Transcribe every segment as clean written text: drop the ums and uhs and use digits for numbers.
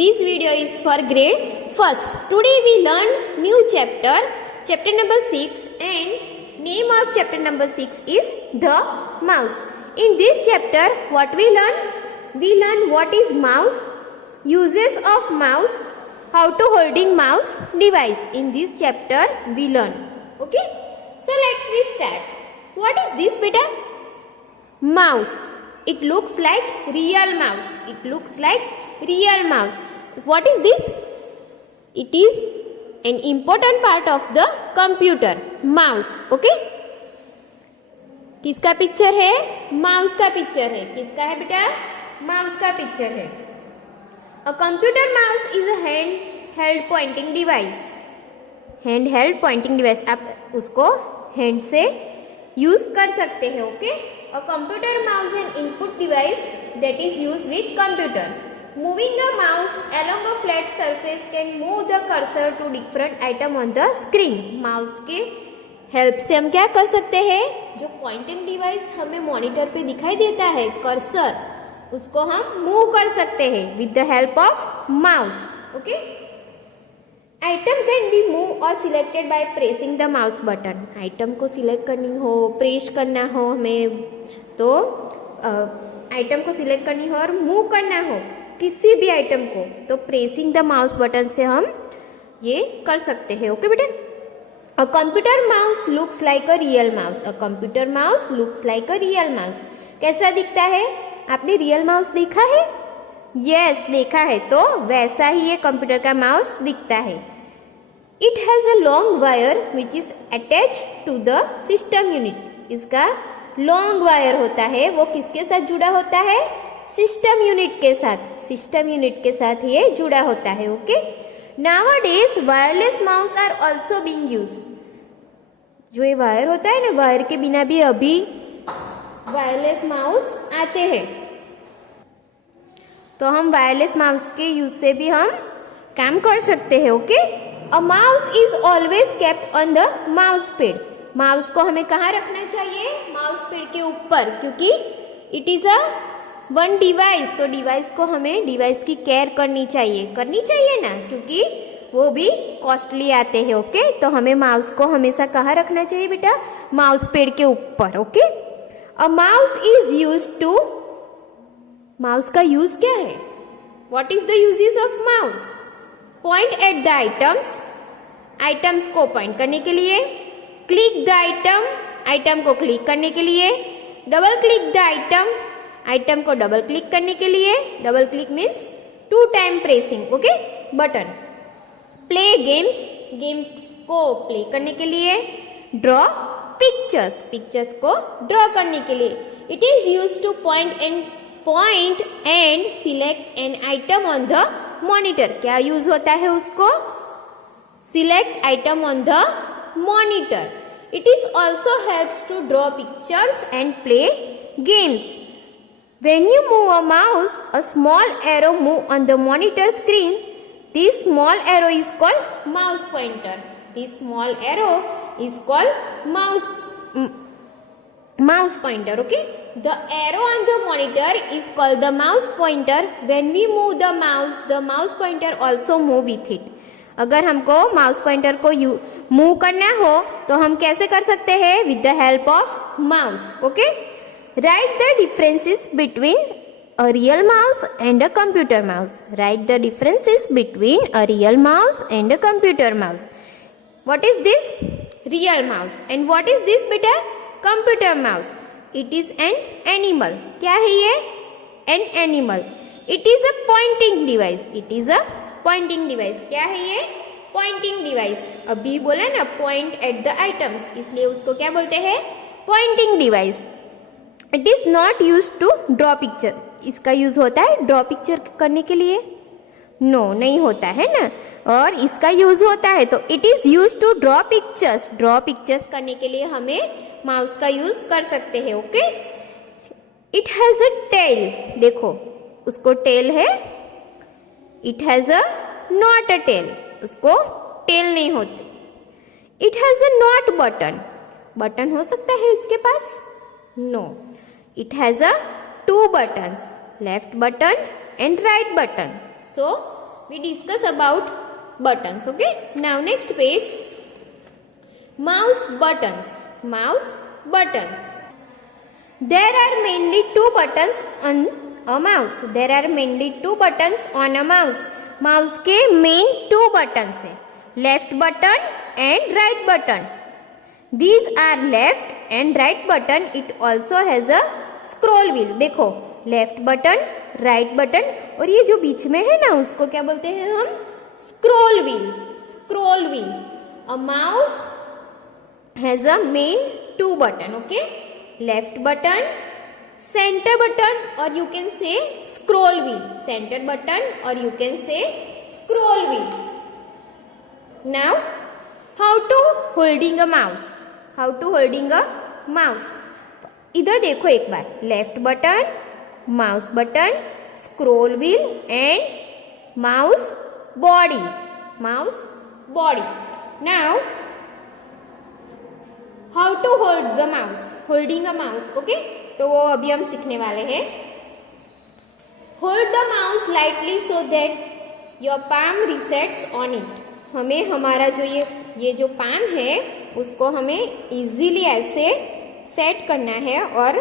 This video is for grade 1st. Today we learn new chapter, chapter number 6, and name of chapter number 6 is The Mouse. In this chapter, what we learn? We learn what is mouse, uses of mouse, how to holding mouse device. In this chapter we learn. Okay? So let's we start. What is this beta? Mouse. It looks like real mouse. It looks like real mouse. What is this? It is an important part of the computer. Mouse. Okay? किसका picture है? Mouse का picture है. किसका है बेटा? Mouse का picture है. A computer mouse is a handheld pointing device. Handheld pointing device. आप उसको हैंड से यूज कर सकते हैं. Okay? A computer mouse is an input device that is used with computer. Moving the mouse along a flat surface can move the cursor to different item on the screen. Mouse के help से हम क्या कर सकते हैं? जो pointing device हमें monitor पे दिखाई देता है, कर्सर, उसको हम मूव कर सकते हैं with the help of mouse. Okay? Item can be move और selected by pressing the mouse button. Item को सिलेक्ट करनी हो, प्रेस करना हो हमें, तो आइटम को सिलेक्ट करनी हो और मूव करना हो किसी भी आइटम को, तो प्रेसिंग द माउस बटन से हम ये कर सकते हैं. ओके बेटा? A computer mouse looks like a real mouse. A computer mouse looks like a real mouse. कैसा दिखता है? आपने रियल माउस देखा है? यस, देखा है. तो वैसा ही ये कंप्यूटर का माउस दिखता है. It has a long wire which is attach to the system unit. इसका लॉन्ग वायर होता है, वो किसके साथ जुड़ा होता है? सिस्टम यूनिट के साथ. सिस्टम यूनिट के साथ ये जुड़ा होता है. Okay? Nowadays wireless mouse are also being used. जो ये वायर होता है ना, वायर के बिना भी अभी वायरलेस माउस आते हैं. तो हम वायरलेस माउस के यूज से भी हम काम कर सकते हैं. Okay? A mouse is always kept on the mouse pad. Mouse को हमें कहाँ रखना चाहिए? माउस पैड के ऊपर, क्योंकि it is a one device. तो डिवाइस को हमें डिवाइस की केयर करनी चाहिए ना, क्योंकि वो भी कॉस्टली आते हैं. ओके? तो हमें माउस को हमेशा कहाँ रखना चाहिए बेटा? माउस पैड के ऊपर. Okay? A mouse is use to. Mouse का यूज क्या है? What is the uses of mouse? Point at the items. Items को पॉइंट करने के लिए. Click the item. आइटम को क्लिक करने के लिए. Double click the item. Item को डबल क्लिक करने के लिए. Double click means 2 time pressing. Okay? Button. Play games. Games को प्ले करने के लिए. Draw pictures. पिक्चर्स को ड्रॉ करने के लिए. It is use to point and select an item on the monitor. क्या यूज होता है उसको? Select item on the monitor. It is also helps to draw pictures and play games. When you move a mouse, a small arrow move on the monitor screen. This small arrow is called mouse pointer. This small arrow is called mouse pointer. Okay? The arrow on the monitor is called the mouse pointer. When we move the mouse pointer also move with it. अगर हमको mouse pointer को move करना हो तो हम कैसे कर सकते हैं? With the help of mouse. Okay? Write the differences between a real mouse and a computer mouse. Write the differences between a real mouse and a computer mouse. What is this? Real mouse. And what is this beta? Computer mouse. It is an animal. क्या है ये? An animal. It is a pointing device. It is a pointing device. क्या है ये? Pointing device. अभी बोला ना, point at the items, इसलिए उसको क्या बोलते हैं? Pointing device. It is not use to draw picture. इसका यूज होता है ड्रॉ पिक्चर करने के लिए? नो, नहीं होता है ना. और इसका यूज होता है, तो it is use to draw pictures. Draw pictures करने के लिए हमें माउस का यूज कर सकते हैं. Okay? It has a tail. देखो, उसको टेल है. It has a not a tail. उसको टेल नहीं होती. It has a not button. Button हो सकता है इसके पास? No. It has a 2 buttons, left button and right button. So we discuss about buttons. Okay, now next page, mouse buttons. Mouse buttons. There are mainly two buttons on a mouse. There are mainly two buttons on a mouse. Mouse के main two button है, left button and right button. These are left and right button. It also has a scroll wheel. देखो, left button, right button, और ये जो बीच में है ना उसको क्या बोलते हैं हम? Scroll wheel. Scroll wheel. A mouse has a main two button. Okay, left button, center button, or you can say scroll wheel. Center button, or you can say scroll wheel. Now, how to holding a mouse? How to holding a mouse? इधर देखो एक बार, left button, mouse button, scroll wheel and mouse body. Mouse body. Now how to hold the mouse? Holding a mouse. Okay, तो वो अभी हम सीखने वाले हैं. Hold the mouse lightly so that your palm resets on it. हमें हमारा जो ये जो पाम है उसको हमें इजीली ऐसे सेट करना है और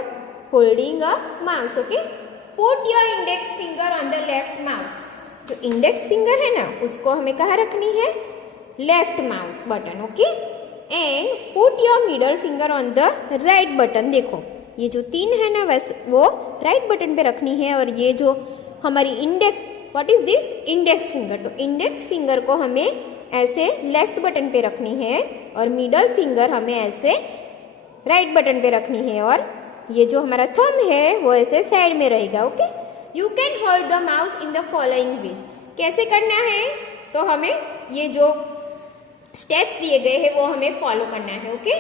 holding a mouse. Okay, put your index finger on the left mouse. जो इंडेक्स फिंगर है ना उसको हमें कहाँ रखनी है? Left mouse button. Okay, and put your middle finger on the right button. देखो, ये जो तीन है ना वैसे वो राइट बटन पे रखनी है, और ये जो हमारी index, what is this? Index finger. तो इंडेक्स फिंगर को हमें ऐसे लेफ्ट बटन पे रखनी है और मिडल फिंगर हमें ऐसे राइट बटन पे रखनी है, और ये जो हमारा थंब है वो ऐसे साइड में रहेगा. Okay, you can hold the mouse in the following वे. कैसे करना है? तो हमें ये जो स्टेप्स दिए गए हैं वो हमें फॉलो करना है. Okay,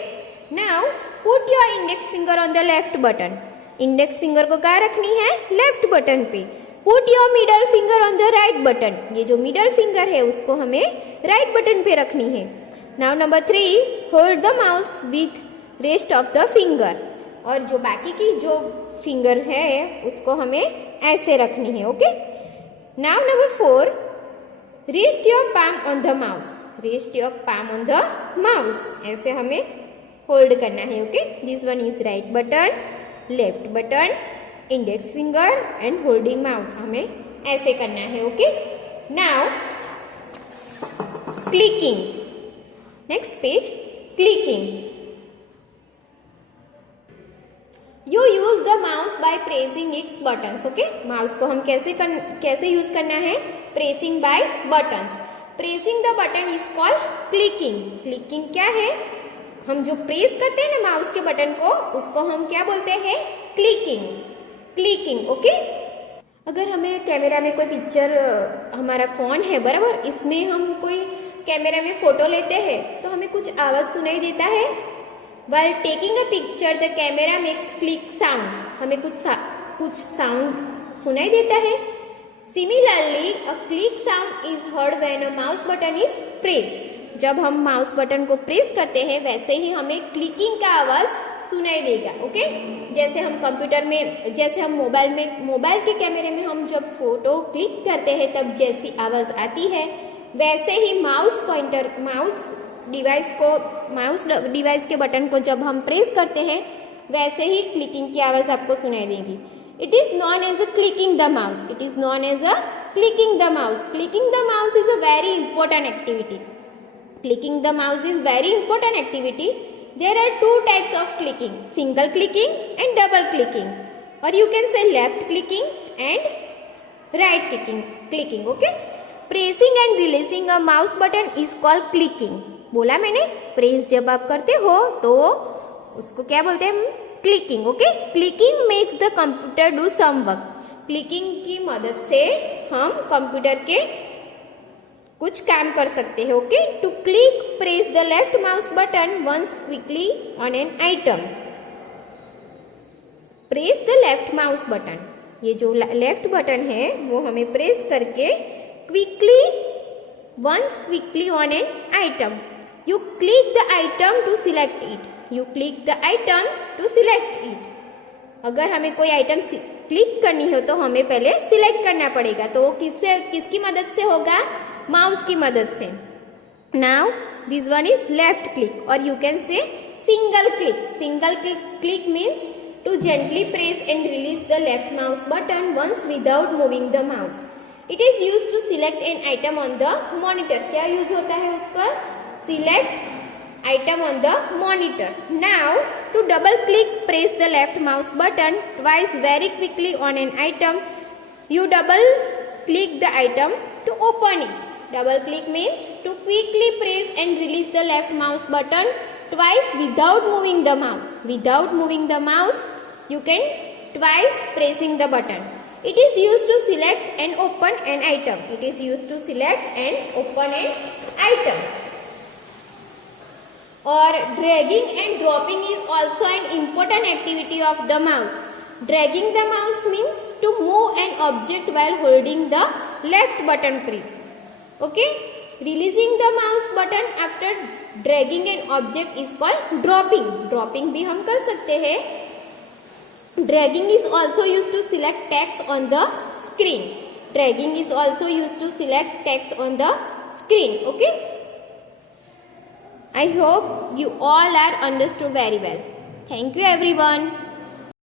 now put your index finger on the left button. Index finger को कहाँ रखनी है? लेफ्ट बटन पे. Put your middle finger on the right button. ये जो मिडल फिंगर है उसको हमें राइट बटन पे रखनी है. Now number 3, hold the mouse with rest of the finger. और जो बाकी की जो फिंगर है उसको हमें ऐसे रखनी है. Okay, now number 4, rest your palm on the mouse. Rest your palm on the mouse. ऐसे हमें होल्ड करना है. Okay, this one is right button, left button, index finger and holding mouse. हमें ऐसे करना है. Okay, now clicking. Next page, clicking. You use the mouse by pressing its buttons. Okay, mouse को हम कैसे यूज करना है? Pressing by buttons. Pressing the button is called clicking. Clicking क्या है? हम जो प्रेस करते हैं ना माउस के बटन को उसको हम क्या बोलते हैं? क्लिकिंग. क्लिकिंग. ओके, अगर हमें कैमरा में कोई पिक्चर, हमारा फोन है बराबर, इसमें हम कोई कैमरा में फोटो लेते हैं तो हमें कुछ आवाज सुनाई देता है. While taking a picture, the camera makes click sound. हमें कुछ साउंड सुनाई देता है. Similarly, a click sound is heard when a mouse button is pressed. जब हम माउस बटन को प्रेस करते हैं वैसे ही हमें क्लिकिंग का आवाज सुनाई देगा. ओके, जैसे हम कंप्यूटर में, जैसे हम मोबाइल के कैमरे में हम जब फोटो क्लिक करते हैं तब जैसी आवाज आती है वैसे ही माउस डिवाइस के बटन को जब हम प्रेस करते हैं वैसे ही क्लिकिंग की आवाज आपको सुनाई देगी. It is known as a clicking the mouse. It is known as a clicking the mouse. Clicking the mouse is a very important activity. Clicking the mouse is very important activity. There are two types of clicking, single clicking and double clicking, or you can say left clicking and right clicking. Okay, pressing and releasing a mouse button is called clicking. बोला मैंने, press जब आप करते हो तो उसको क्या बोलते हैं? Clicking. Okay, clicking makes the computer do some work. Clicking की मदद से हम कंप्यूटर के कुछ काम कर सकते हैं. Okay, to click, press the left mouse button once quickly on an item. Press the left mouse button. ये जो लेफ्ट बटन है वो हमें प्रेस करके once quickly on an item. You click the item to select it. You click the item to select it. अगर हमें कोई item click करनी हो तो हमें पहले सिलेक्ट करना पड़ेगा, तो वो किसकी मदद से होगा? माउस की मदद से. Now this one is left click, और you can say single click. Single click means to gently press and release the left mouse button once without moving the mouse. It is used to select an item on the monitor. क्या use होता है उसका? Select item on the monitor. Now to double click, press the left mouse button twice very quickly on an item. You double click the item to open it. Double click means to quickly press and release the left mouse button twice without moving the mouse. Without moving the mouse, you can twice pressing the button. It is used to select and open an item. It is used to select and open an item. Or dragging and dropping is also an important activity of the mouse. Dragging the mouse means to move an object while holding the left button press. Okay? Releasing the mouse button after dragging an object is called dropping. Dropping भी हम कर सकते हैं. Dragging is also used to select text on the screen. Dragging is also used to select text on the screen. Okay? I hope you all are understood very well. Thank you everyone.